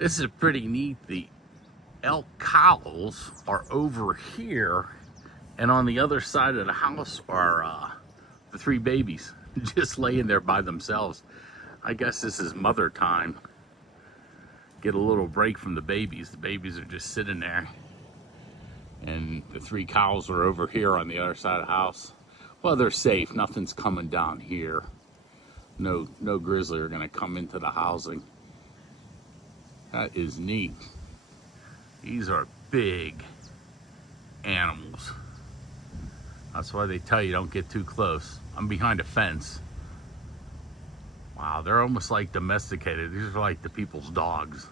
This is pretty neat. The elk cows are over here, and on the other side of the house are the three babies just laying there by themselves. I guess this is mother time. Get a little break from the babies. The babies are just sitting there, and the three cows are over here on the other side of the house. Well, they're safe. Nothing's coming down here. No grizzly are gonna come into the housing. That is neat. These are big animals. That's why they tell you don't get too close. I'm behind a fence. Wow, they're almost like domesticated. These are like the people's dogs.